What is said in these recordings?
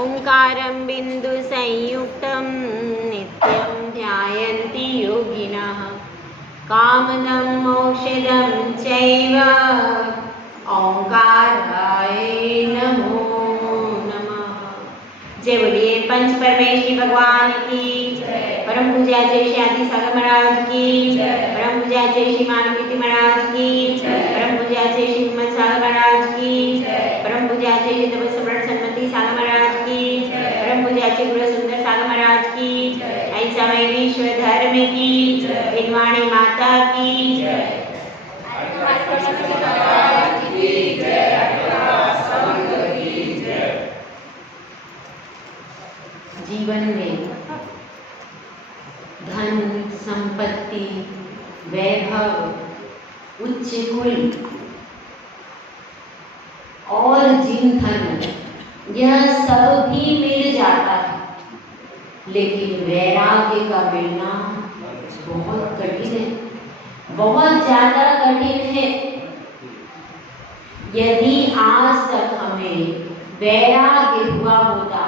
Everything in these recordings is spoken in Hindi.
ओंकारं बिंदु संयुक्तं नित्यं ध्यायन्ति योगिनः कामदं मोक्षदं चैव ओंकाराय नमो नमः। जय बोलिए पंच परमेश्वरी भगवान की, परम पूज्य जय श्री आदि सागर महाराज की, परम पूज्य जय श्री मानवीति महाराज की, परम पूज्य जय श्री हिम्मत सागर महाराज की, परम पूज्य जय श्री तप सम्राट सन्मति सागर महाराज की, परम पूज्य जय गुरु सुंदर सागर महाराज की, ऐसा मैं विश्व धर्म की, बिनवाणी माता की, जीवन में धन संपत्ति वैभव उच्च कुल और जिन धन यह सब भी मिल जाता है, लेकिन वैराग्य का मिलना बहुत कठिन है, बहुत ज्यादा कठिन है। यदि आज तक हमें वैराग्य हुआ होता,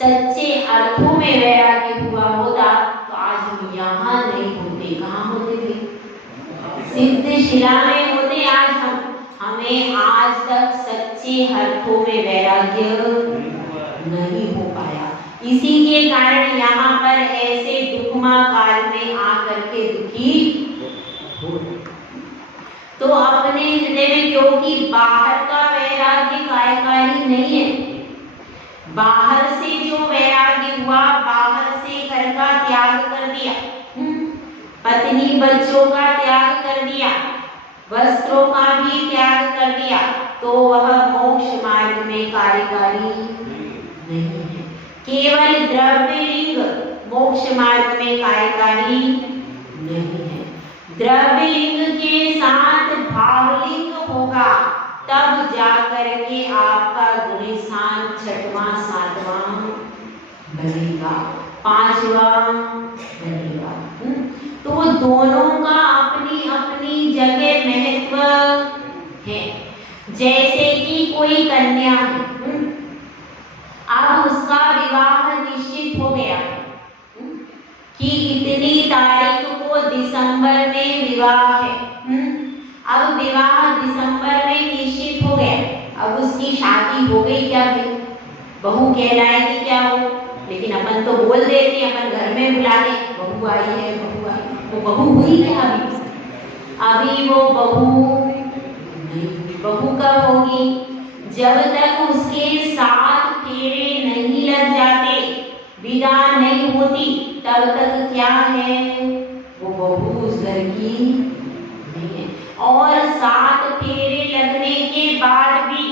सच्चे अर्थों में वैराग्य हुआ होता, तो आज हम यहाँ नहीं होते। कहाँ होते थे? सिद्ध शिला में होते। आज हमें आज तक सच्चे अर्थों में वैराग्य नहीं हो पाया। इसी के कारण यहाँ पर ऐसे दुखमा काल में आकर के दुखी हो। तो अपने हृदय में, क्योंकि बाहर का वैराग्य कार्यकारी नहीं है, बाहर से जो वैराग्य हुआ, बाहर से घर का त्याग कर दिया, पत्नी बच्चों का त्याग कर दिया, वस्त्रों का भी त्याग कर दिया, तो वह मोक्ष मार्ग में कार्यकारी नहीं है। केवल द्रव्य लिंग मोक्ष मार्ग में कार्यकारी नहीं है। द्रव्य लिंग के साथ भावलिंग होगा, तब जाकर के आपका गुणस्थान छठवां सातवां बनेगा, पांचवां बनेगा। तो दोनों का अपनी अपनी जगह महत्व है। जैसे कि कोई कन्या है, अब उसका विवाह निश्चित हो गया कि इतनी तारीख को दिसंबर में विवाह है। अब विवाह दिसंबर में निश्चित हो गया, अब उसकी शादी हो गई, क्या भाई बहू कहलाएगी क्या हो? लेकिन अपन तो बोल देते, अपन घर में बुलाते, बहू आई है, बहू आई। वो बहू हुई क्या अभी वो बहू नहीं। बहू कब होगी? जब तक उसके साथ फेरे नहीं लग जाते, विदा नहीं होती, तब तक क्या है, वो बहू उस घर की नहीं है। और 7 फेरे लगने के बाद भी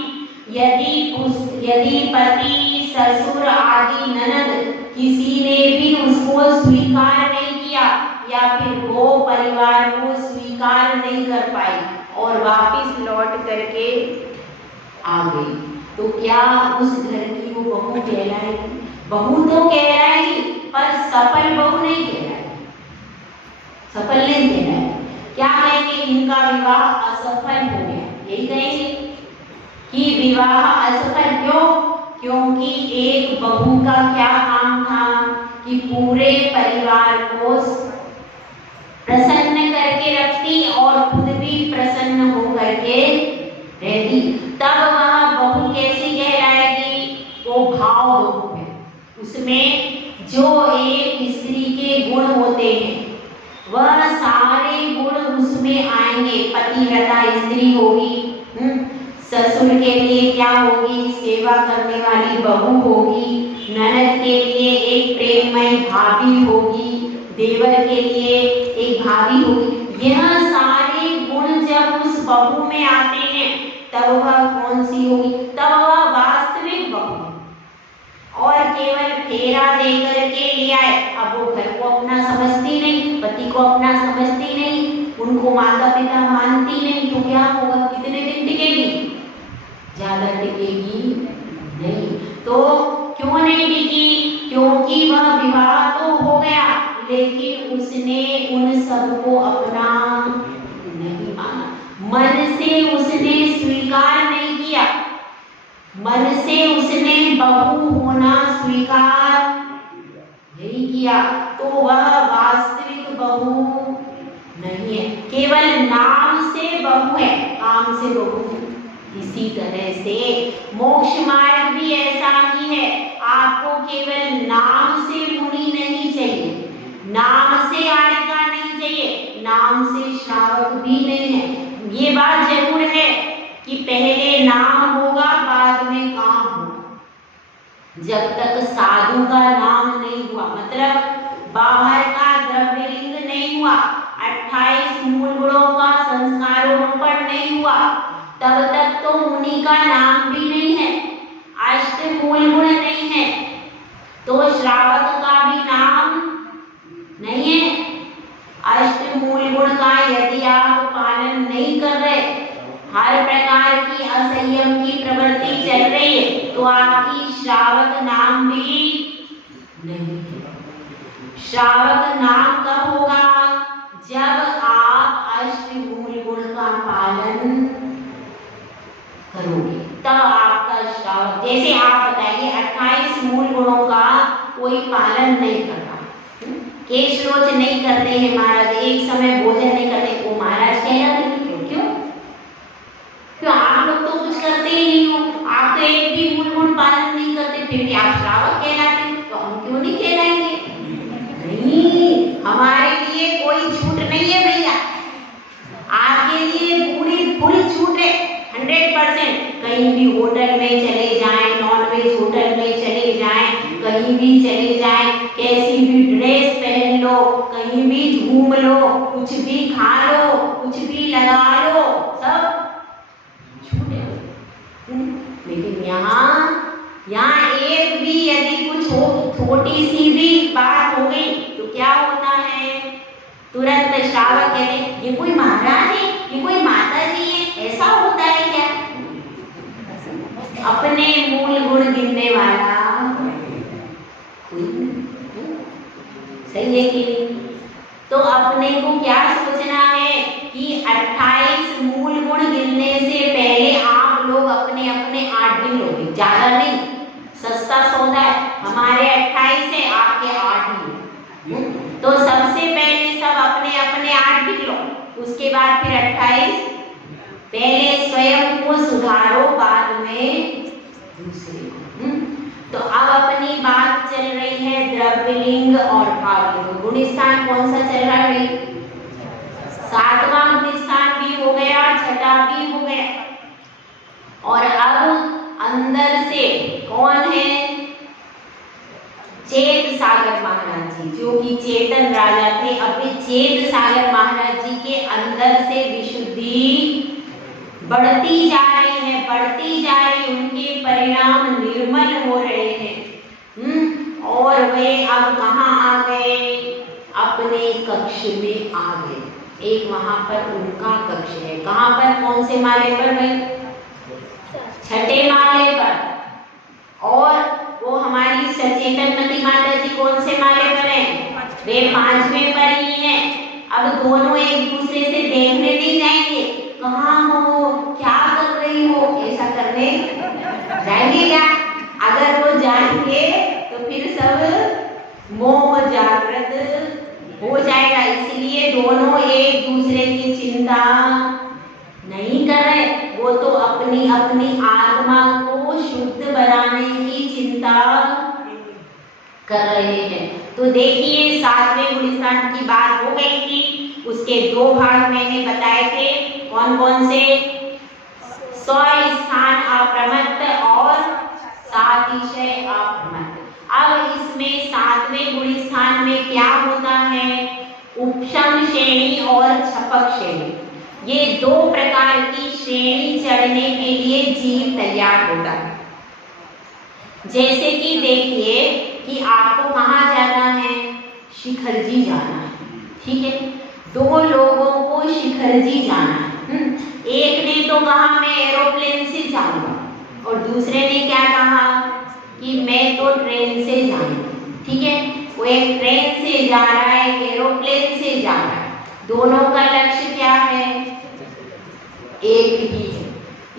यदि पति ससुर आदि ननद किसी ने भी उसको स्वीकार नहीं किया, या फिर वो परिवार को स्वीकार नहीं कर पाई और वापस लौट करके आ गई, तो क्या उस घर की वो बहू कहलाएगी? बहू तो कहलाएगी, पर सफल बहू नहीं कहलाएगी, सफल नहीं कहलाएगी। क्या कहेंगे? इनका विवाह असफल हो गया, यही कहेंगे कि विवाह असफल। क्यों? क्योंकि एक बहू का क्या काम था कि पूरे परिवार को प्रसन्न करके रखती और खुद भी प्रसन्न होकर के रहती। तब वह बहू कैसी कहलाएगी? वो भाव बहू है। उसमें जो एक स्त्री के गुण होते हैं, वह सारे गुण उसमें आएंगे। पतिव्रता स्त्री होगी, ससुर के लिए क्या होगी? सेवा करने वाली बहू होगी, ननद के लिए एक प्रेममय भाभी होगी, देवर के लिए एक भाभी होगी। यह सारे गुण जब उस बहू में आते हैं, तब वह कौन सी होगी? तब वह वास्तविक बहू है। और केवल फेरा देकर के ले आए, अब वो घर को अपना समझती नहीं, पति को अपना समझती नहीं, उनको माता पिता मानती नहीं, तो क्या होगा? कितने दिन टिकेगी? ज्यादा टिकेगी नहीं। तो क्यों नहीं टिकी? क्योंकि वह विवाह तो हो गया, लेकिन उसने उन सबको अपना नहीं माना, मन से उसने स्वीकार नहीं किया, मन से जिसने बहू होना स्वीकार नहीं किया तो वह वास्तविक बहू नहीं है, केवल नाम से बहू है, काम से बहू। इसी तरह से मोक्ष मार्ग भी ऐसा ही है, आपको केवल नाम से मुनि नहीं चाहिए, नाम से आज्ञा नहीं चाहिए, नाम से श्रावक भी नहीं है। ये बात जरूर है कि पहले नाम होगा बाद में काम होगा। जब तक साधु का नाम नहीं हुआ, मतलब बाहर का द्रव्यलिंग नहीं हुआ, 28 मूल गुणों का संस्कारोपण नहीं हुआ, तब तक तो मुनि का नाम भी नहीं है, अष्ट मूल गुण नहीं है, तो श्रावक का भी नाम नहीं है। अष्ट मूल गुण का यदि आप पालन नहीं कर रहे, हर प्रकार की असंयम की प्रवृत्ति चल रही है, तो आपकी श्रावक नाम भी नहीं है। श्रावक नाम कब होगा? जब आप अष्ट मूल गुण का पालन करोगे, तब आपका श्रावक। जैसे आप बताइए 28 मूल गुणों का कोई पालन नहीं कर रहा, केश रोज नहीं करते हैं महाराज, एक समय भोजन नहीं करते, वो महाराज कहलाते नहीं। क्यों? क्यों? आप लोग तो कुछ करते ही नहीं हो, आप तो एक भी मूल गुण पालन नहीं करते, फिर भी आप श्रावक कहलाते, तो हम क्यों नहीं कहलाएंगे? नहीं, हमारे लिए कोई छूट नहीं है भैया, आपके लिए पूरी फुल छूट है, 100%। कहीं भी होटल में चले जाएं, नॉनवेज होटल में चले जाएं, कहीं भी चले जाएं, कैसी भी ड्रेस पहन लो, कहीं भी घूम लो, कुछ भी खा लो, कुछ भी लगा लो, सब छूट है। लेकिन यहाँ एक भी यदि कुछ हो, छोटी सी भी बात हो गई तो क्या होता है? तुरंत श्रावक कहते ये कोई महाराज है, ये कोई माता जी है। ऐसा होता है क्या? अपने मूल गुण गिनने वाला कोई नहीं, सही है कि नहीं? तो अपने को क्या सोचना है कि 28 मूल गुण गिनने से पहले आप लोग अपने अपने 8 गिन लोगे, ज्यादा नहीं, सस्ता सौदा है, हमारे 28 है, आपके 8 ही। तो सबसे पहले सब अपने अपने 8 गिन लो, उसके बाद फिर 28। पहले स्वयं को सुधारो, बाद में दूसरे को। तो अब अपनी बात चल रही है द्रव्यलिंग और भावलिंग। गुण स्थान कौन सा चल रहा है? 7वां गुण स्थान भी हो गया, 6ठा भी हो गया, और अब अंदर से कौन है? चेत सागर महाराज जी, जो कि चेतन राजा थे। अपने चेत सागर महाराज जी के अंदर से विशुद्धि बढ़ती जा रही है, बढ़ती जा रही, उनके परिणाम निर्मल हो रहे हैं। और वे अब कहाँ आ गए? अपने कक्ष में आ गए। एक वहां पर उनका कक्ष है, कहाँ पर? कौन से माले पर भाई? 6ठे माले पर। और वो हमारी सचेतनमती माता जी कौन से माले पर है? वे 5वें पर ही हैं। अब दोनों एक दूसरे से देखने नहीं जाएंगे, कहाँ हो, क्या कर रही हो, ऐसा करने जाएंगे क्या? अगर वो जाएंगे तो फिर सब मोह जागृत हो जाएगा, इसलिए दोनों एक दूसरे की चिंता नहीं कर रहे, वो तो अपनी अपनी आत्मा को शुद्ध बनाने की चिंता कर रहे हैं। तो देखिए 7वें गुण स्थान की बात हो गई थी, उसके 2 भाग मैंने बताए थे, कौन कौन से? 100 स्थान अप्रमत्त और सातिशय अप्रमत्त। अब इसमें 7वें गुण स्थान में क्या होता है? उपशम श्रेणी और छपक श्रेणी, ये 2 प्रकार की श्रेणी चढ़ने के लिए जीव तैयार होता है। जैसे कि देखिए कि आपको कहाँ जाना है? शिखर जी जाना है, ठीक है? 2 लोगों को शिखर जी जाना है। एक ने तो कहा मैं एरोप्लेन से जाऊंगा, और दूसरे ने क्या कहा कि मैं तो ट्रेन से जाऊंगा, ठीक है? वो एक ट्रेन से जा रहा है, एक एरोप्लेन से जा रहा है, दोनों का लक्ष्य क्या है? एक ही है।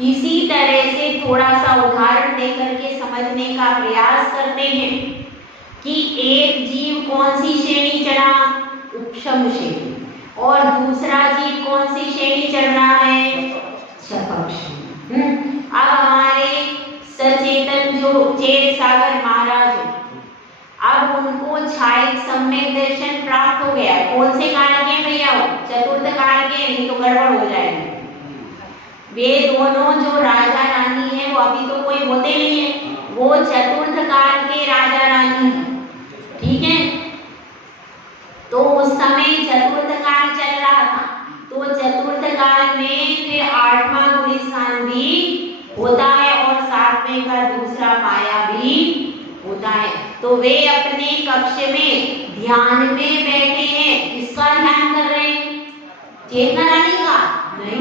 इसी तरह से थोड़ा सा उदाहरण देकर के समझने का प्रयास करते हैं कि एक जीव कौन सी श्रेणी चढ़ा, उपशम श्रेणी, और दूसरा जीव कौन सी श्रेणी चढ़ रहा है, शपथ श्रेणी। अब हमारे सचेतन जो चेत सागर महाराज, अब उनको छायक सम्यक दर्शन प्राप्त हो गया। कौन से काल के भैया, चतुर्थ काल के, नहीं तो गड़बड़ हो जाएगी। वे दोनों जो राजा रानी है वो अभी तो कोई होते नहीं है, वो चतुर्थ काल के राजा रानी है, ठीक है। तो उस समय चतुर्थ काल चल रहा था, तो चतुर्थ काल में फिर 8वां गुलिस्तान भी होता है और 7वें का दूसरा पाया भी होता है। तो वे अपने कक्ष में ध्यान में बैठे हैं। किसका ध्यान कर रहे हैं, चेतना रानी का नहीं,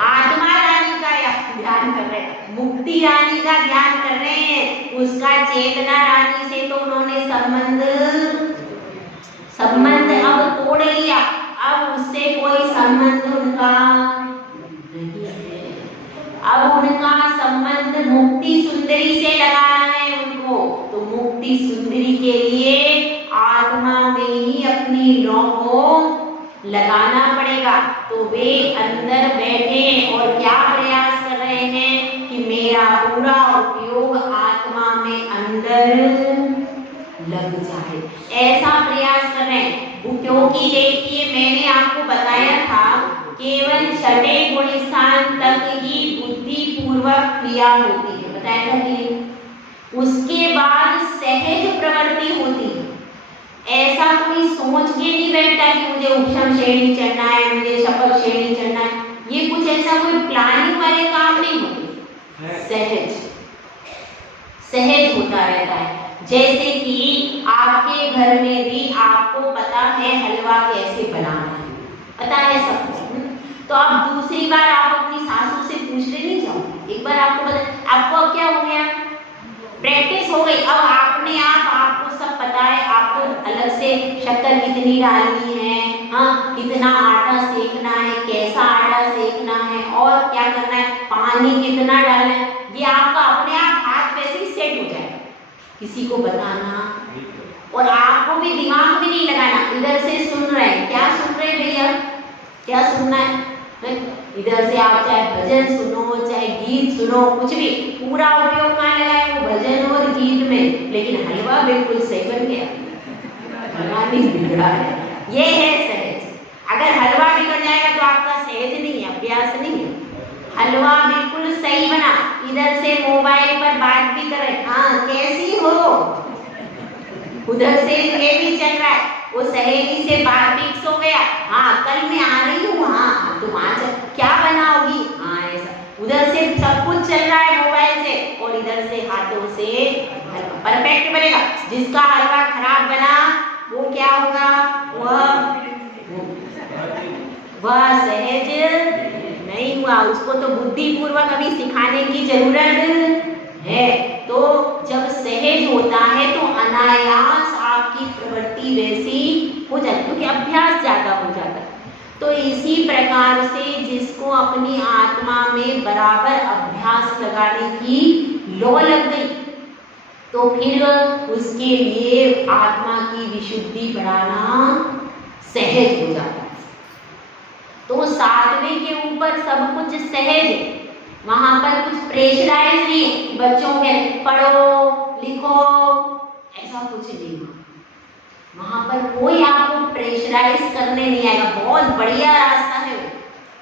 आत्मा रानी का ध्यान कर रहे हैं, मुक्ति रानी का ध्यान कर रहे हैं। उसका चेतना रानी से तो उन्होंने संबंध अब तोड़ लिया, अब उससे कोई संबंध उनका नहीं है। अब उनका संबंध मुक्ति सुंदरी से लगाना है उनको, तो मुक्ति सुंदरी के लिए आत्मा में ही अपनी लौ को लगाना पड़ेगा। तो वे अंदर बैठे और क्या प्रयास कर रहे हैं कि मेरा पूरा उपयोग आत्मा में अंदर लग जाए, ऐसा प्रयास कर रहे हैं। क्योंकि देखिए मैंने आपको बताया था केवल 6ठे गुणस्थान तक ही बुद्धि पूर्वक क्रिया होती है, बताया था कि उसके बाद सहज प्रवृत्ति होती है। ऐसा कोई सोच के नहीं बैठता कि मुझे उपशम श्रेणी चढ़ना है, मुझे शपथ श्रेणी चढ़ना है, ये कुछ ऐसा कोई प्लानिंग वाले काम नहीं होते, सहज होता रहता है। जैसे कि आपके घर में भी आपको पता है हलवा कैसे बनाना है, पता है सबको, तो आप दूसरी बार आप अपनी सासू से पूछते नहीं जाओगे, एक बार आपको पता, आपको अब क्या हो गया, प्रैक्टिस हो गई, अब आपने आपको सब पता है, आपको अलग से शक्कर कितनी डालनी है, हाँ कितना आटा सेकना है, कैसा आटा सेकना है और क्या करना है, पानी कितना डालना है, ये आपका अपने आप हाथ वैसे ही सेट हो जाएगा। किसी को बताना और आपको भी दिमाग भी नहीं लगाना, इधर से सुन रहे हैं, क्या सुन रहे हैं भैया, क्या सुनना है, इधर से आप चाहे भजन सुनो चाहे गीत सुनो, कुछ भी, पूरा उपयोग कहाँ लगाए, वो भजन और गीत में, लेकिन हलवा बिल्कुल सही बन गया, हलवा नहीं बिगड़ा है, ये है सहज। अगर हलवा बिगड़ जाएगा तो आपका सहज नहीं है, अभ्यास नहीं है। हलवा बिल्कुल सही बना, इधर से मोबाइल पर बात भी कर रहे, हाँ कैसी हो, उधर से ये भी चल रहा है, वो सहेली से बात फिक्स हो गया, हाँ कल मैं आ रही हूँ, हाँ तुम आ जा, क्या बनाओगी, हाँ ऐसा, उधर से सब कुछ चल रहा है मोबाइल से और इधर से हाथों से परफेक्ट बनेगा। जिसका हलवा खराब बना वो क्या होगा, वह सहज नहीं हुआ, उसको तो बुद्धि पूर्वक अभी सिखाने की जरूरत है। तो जब सहज होता है तो अनायास आपकी प्रवृत्ति वैसी हो जाती, क्योंकि अभ्यास ज्यादा हो जाता है। तो इसी प्रकार से जिसको अपनी आत्मा में बराबर अभ्यास लगाने की लौ लग गई, तो फिर उसके लिए आत्मा की विशुद्धि बढ़ाना सहज हो जाता है। तो 7वें के ऊपर सब कुछ सहज है, वहां पर कुछ प्रेशराइज नहीं है, बच्चों के पढ़ो लिखो ऐसा कुछ नहीं, वहां पर कोई आपको प्रेशराइज करने नहीं आएगा। बहुत बढ़िया रास्ता है,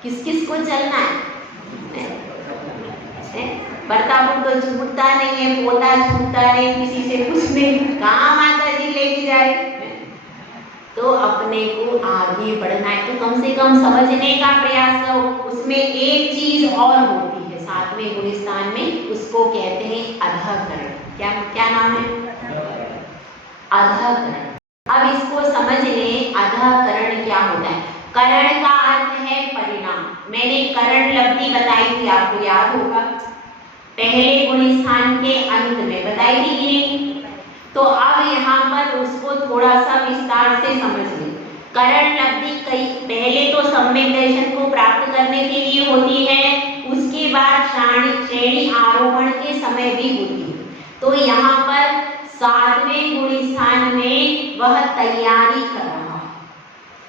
किस किस को चलना है, बर्तापुर तो छूटता नहीं है, पोता छूटता नहीं, किसी से कुछ नहीं, कहाँ माता जी लेके जा रही, तो अपने को आगे बढ़ना है, तो कम से कम समझने का प्रयास करो। उसमें एक चीज और होती है 7वें गुणस्थान में, उसको कहते हैं अधःकरण। क्या क्या नाम है, अधःकरण। अब इसको समझ लें, अधःकरण क्या होता है। करण का अर्थ है परिणाम, मैंने करण लब्धि बताई थी, आपको याद होगा, पहले गुणस्थान के अंत में बताई थी कि नहीं। तो अब यहाँ पर उसको थोड़ा सा विस्तार से समझ लें। करण लब्धि कई पहले तो सम्यक दर्शन को प्राप्त करने के लिए होती है, उसके बाद श्रेणी आरोहण के समय भी होती है। तो यहाँ पर 7वें गुण स्थान में वह तैयारी कर रहा है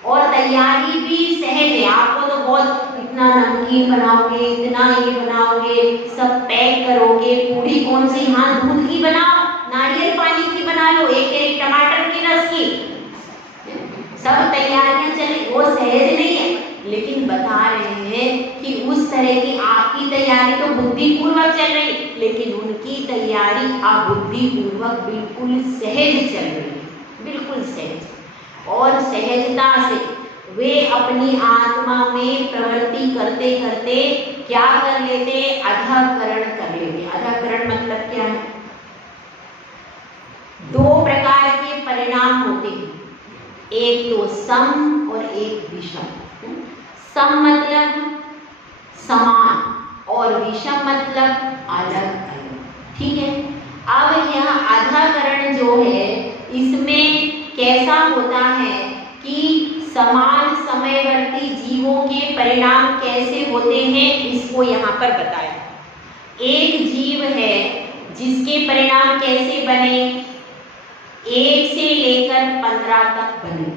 और तैयारी भी सहज है। आपको तो बहुत इतना नमकीन बनाओगे, इतना ये बनाओगे, सब पैक करोगे, पूरी कौन सी, हाँ दूध की बनाओ, नारियल पानी की बना लो, एक टमाटर के रस की, सब तैयारियां चले, वो सहज नहीं है। लेकिन बता रहे हैं कि उस तरह की आपकी तैयारी तो बुद्धिपूर्वक चल रही, लेकिन उनकी तैयारी अबुद्धिपूर्वक बिल्कुल सहज चल रही है, बिल्कुल सहज। और सहजता से वे अपनी आत्मा में प्रवृत्ति करते करते क्या कर लेते, अधःकरण कर लेते। अधःकरण मतलब क्या है? 2 प्रकार के परिणाम होते हैं, एक तो सम और एक विषम। सम मतलब समान और विषम मतलब अलग अलग, ठीक है। अब यह अधःकरण जो है इसमें कैसा होता है कि समान समयवर्ती जीवों के परिणाम कैसे होते हैं इसको यहाँ पर बताया। एक जीव है जिसके परिणाम कैसे बने, 1 से लेकर 15 तक बने,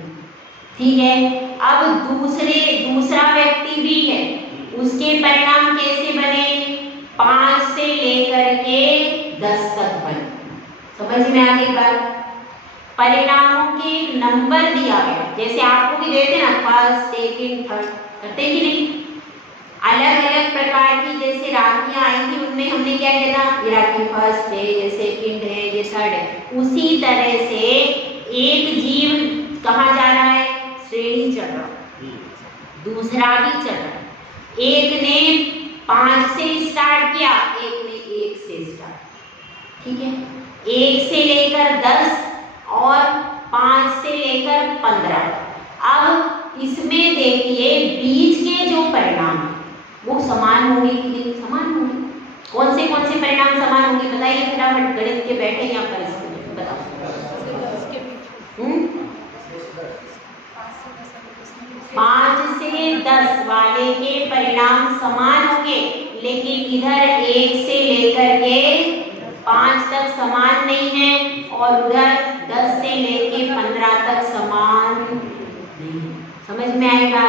ठीक है। अब दूसरा व्यक्ति भी है, उसके परिणाम कैसे बने, 5 से लेकर के 10 तक बने। समझ में आ गई बात? परिणामों के एक नंबर दिया गया, जैसे आपको भी देते ना, फर्स्ट, सेकंड, थर्ड, करते कि नहीं? अलग अलग प्रकार की जैसे राखियां आई थी, उनमें हमने क्या किया था, ये राखी फर्स्ट है, ये सेकंड है, ये थर्ड है। उसी तरह से एक जीव कहाँ जा रहा है, श्रेणी चढ़ रहा, दूसरा भी चढ़ रहा। एक ने 5 से स्टार्ट किया, एक ने 1 से स्टार्ट, ठीक है। 1 से लेकर 10 और 5 से लेकर 15। अब इसमें देखिए बीच के जो परिणाम वो समान होंगे कि नहीं, समान होंगे। कौन से परिणाम समान होंगे बताइए फटाफट, गणित के बैठे यहाँ पर इसको बताओ। 5 से 10 वाले के परिणाम समान होंगे, लेकिन इधर 1 से लेकर के 5 तक समान नहीं है और उधर 10 से लेके 15 तक समान नहीं। समझ में आएगा?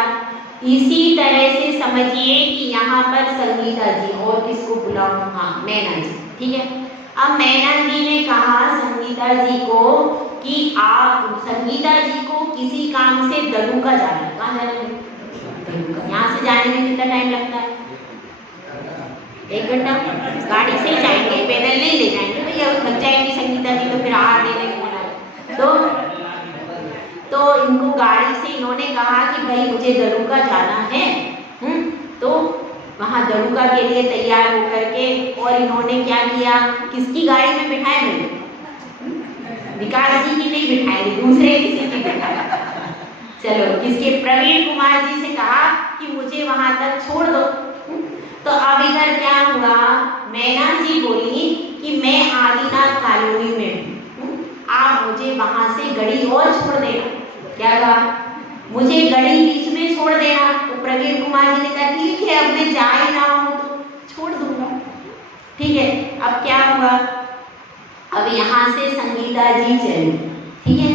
इसी तरह से समझिए कि यहाँ पर संगीता जी और किसको बुलाऊं, हाँ मैना जी, ठीक है। अब मैना जी ने कहा संगीता जी को कि आप संगीता जी को किसी काम से दलूका जाना है। कहाँ जाना है? दलूका। यहाँ से जाने में कितना टाइम लगता है? 1 घंटा। गाड़ी से जाएंगे, पैदल नहीं ले जाएंगे भैया, थक जाएंगी संगीता जी, तो फिर आहार देने को बोला। तो इनको गाड़ी से इन्होंने कहा कि भाई मुझे दलूका जाना है। तो वहाँ दलूका के लिए तैयार होकर के, और इन्होंने क्या किया, किसकी गाड़ी में बिठाए? मैंने विकास जी की नहीं बिठाए, दूसरे किसी की बिठाया। चलो किसके, प्रवीण कुमार जी से कहा कि मुझे वहां तक छोड़ दो। तो अब इधर क्या हुआ, मैना जी बोली कि मैं आदिनाथ कॉलोनी में हूँ, आप मुझे वहां से गड़ी और छोड़ देना। क्या कहा? मुझे गड़ी बीच में छोड़ देना। तो प्रवीण कुमार जी ने कहा ठीक है, अब मैं जा ही रहा हूँ तो छोड़ दूंगा, ठीक है। अब क्या हुआ, अब यहाँ से संगीता जी चली, ठीक है।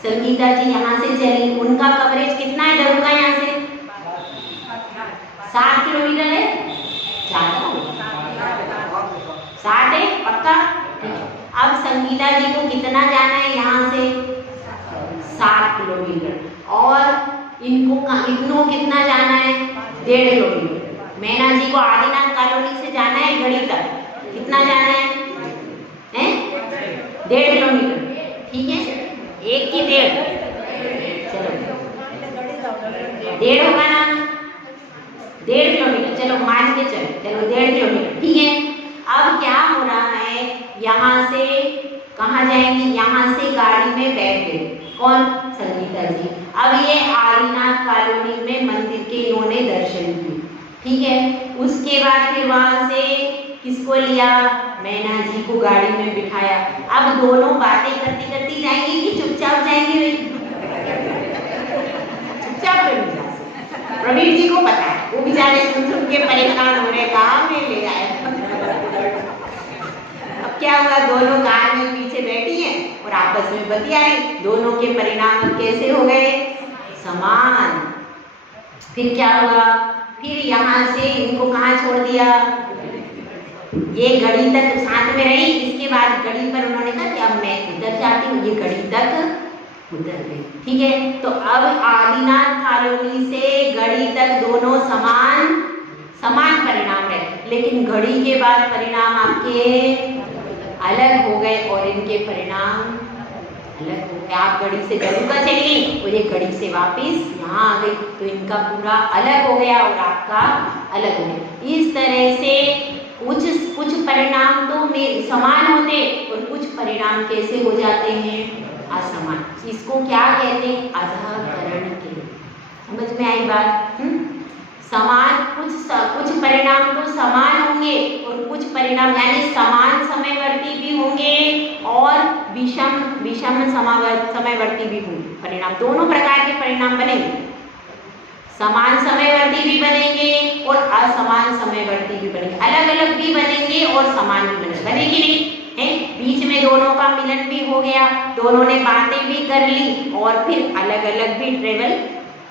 संगीता जी यहाँ से चली, उनका कवरेज कितना है दलूका यहाँ से? 7 किलोमीटर है, 60 है पक्का। अब संगीता जी को कितना जाना है यहाँ से? 7 किलोमीटर। और इनको कितना जाना है? 1.5 किलोमीटर। मैना जी को आदिनाथ कॉलोनी से जाना है गढ़ी तक, कितना जाना है? 1.5 किलोमीटर, ठीक है। 1 की 1.5, चलो 1.5 होगा ना, 1.5 किलोमीटर, चलो मान के चलो, चलो 1.5 किलोमीटर, ठीक है। अब क्या हो रहा है, यहाँ से कहाँ जाएंगे? यहाँ से गाड़ी में बैठ गए, कौन? संगीता जी। अब ये आदिनाथ कॉलोनी में मंदिर के इन्होंने दर्शन किए, ठीक है। उसके बाद फिर वहां से किसको लिया? मैना जी को गाड़ी में बिठाया। अब दोनों बातें करती करती जाएंगे कि चुपचाप जाएंगे? चुपचाप करेंगे, प्रवीण जी को पता है, वो बेचारे सुन सुन के परेशान हो रहे, कहाँ में ले आए। अब क्या हुआ, दोनों कार में पीछे बैठी हैं और आपस में बतिया रही, दोनों के परिणाम कैसे हो गए, समान। फिर क्या हुआ, फिर यहाँ से इनको कहाँ छोड़ दिया, ये घड़ी तक साथ में रही, इसके बाद घड़ी पर उन्होंने कहा कि अब मैं इधर जाती हूँ, ये घड़ी तक उधर गई। ठीक है, तो अब आदिनाथ कॉलोनी से घड़ी तक दोनों समान परिणाम है, लेकिन घड़ी के बाद परिणाम आपके अलग हो गए और इनके परिणाम अलग हो गए। आप घड़ी से जरूर चली गई और ये घड़ी से वापिस यहाँ आ गई, तो इनका पूरा अलग हो गया और आपका अलग हो गया। इस तरह से कुछ परिणाम तो में समान होते और कुछ परिणाम कैसे हो जाते हैं, असमान। इसको क्या कहते हैं, अधःकरण के। समझ में आई बात? समान कुछ परिणाम तो समान होंगे और कुछ परिणाम यानी समान समयवर्ती भी होंगे और विषम समयवर्ती भी होंगे। परिणाम दोनों प्रकार के परिणाम बनेंगे, समान समयवर्ती भी बनेंगे और असमान समयवर्ती भी बनेंगे, अलग अलग भी बनेंगे और समान भी बनेगी नहीं है। बीच में दोनों का मिलन भी हो गया, दोनों ने बातें भी कर ली और फिर अलग अलग भी ट्रेवल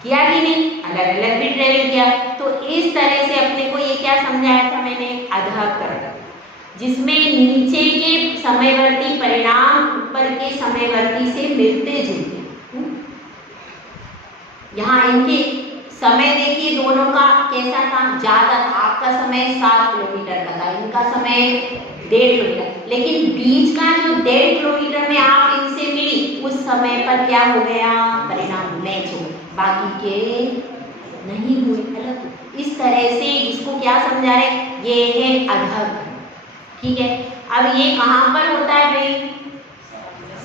किया कि नहीं, अलग अलग भी ट्रेवल किया। तो इस तरह से अपने को ये क्या समझाया था मैंने, अधःकरण, जिसमें नीचे के समयवर्ती परिणाम ऊपर के समयवर्ती से मिलते जुलते। यहाँ इनके समय देखिए दोनों का कैसा था, ज्यादा था। आपका समय 7 किलोमीटर का था, इनका समय 1.5 किलोमीटर, लेकिन बीच का जो 1.5 किलोमीटर में आप इनसे मिली, उस समय पर क्या हो गया, परिणाम मैच हो, बाकी के नहीं हुए, अलग। इस तरह से इसको क्या समझा रहे, ये है अधःकरण। ठीक है, अब ये कहाँ पर होता है भाई,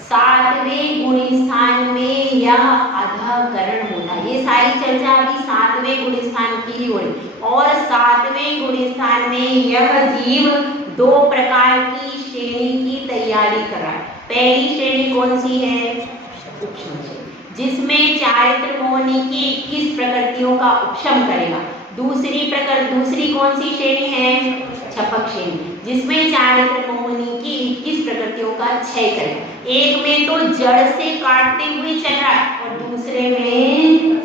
7वें गुणस्थान में यह अधःकरण होता है। ये सारी चर्चा अभी 7वें गुणस्थान की ही हो रही, और 7वें गुणस्थान में यह जीव 2 प्रकार की श्रेणी की तैयारी कर रहा है। पहली श्रेणी कौन सी है, उपशम श्रेणी, जिसमें चारित्र मोहिनी की 21 प्रकृतियों का उपशम करेगा। दूसरी कौन सी श्रेणी है, छपक श्रेणी, जिसमें चारित्र मोहिनी की 21 प्रकृतियों का क्षय करेगा। एक में तो जड़ से काटते हुए चल रहा है और दूसरे में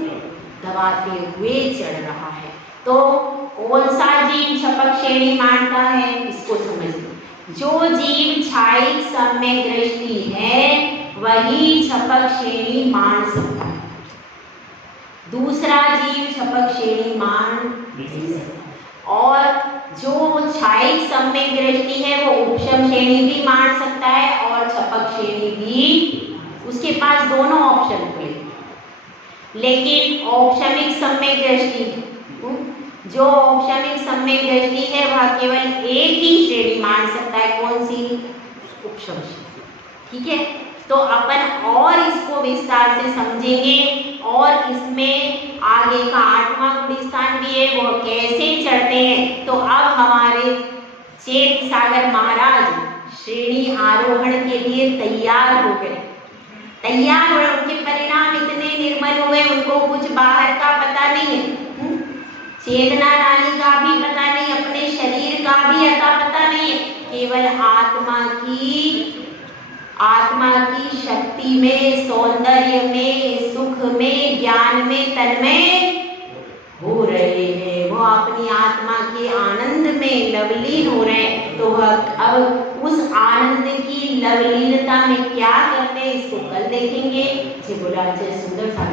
दबाते हुए चढ़ रहा है। तो कौन सा जीव छपक श्रेणी मानता है, इसको समझ लो। जो जीव क्षायिक सम्यक दृष्टि है वही छपक श्रेणी मान सकता है, दूसरा जीव छपक श्रेणी मान नहीं सकता। और जो क्षायिक सम्यक दृष्टि है वो उपशम श्रेणी भी मान सकता है और छपक श्रेणी भी, उसके पास दोनों ऑप्शन खुले। लेकिन औपशमिक सम्यक दृष्टि, जो औपशमिक सम्यक दृष्टि है वह केवल एक ही श्रेणी मान सकता है, कौन सी, उपशम श्रेणी। ठीक है, तो अपन और इसको विस्तार से समझेंगे और इसमें आगे का 8वां गुणस्थान भी है, वो कैसे चढ़ते हैं। तो अब हमारे चेत सागर महाराज श्रेणी आरोहण के लिए तैयार हो गए, तैयार हो गए। उनके परिणाम इतने निर्मल हुए, उनको कुछ बाहर का पता नहीं है, चेतना रानी का भी पता नहीं, अपने शरीर का भी पता नहीं है, केवल आत्मा की शक्ति में, सौंदर्य में, सुख में, ज्ञान में तन्मय हो रहे हैं। वो अपनी आत्मा के आनंद में लवलीन हो रहे हैं। तो वह अब उस आनंद की लवलीनता में क्या करते हैं, इसको कल देखेंगे। जी बोला जय सुंदर सा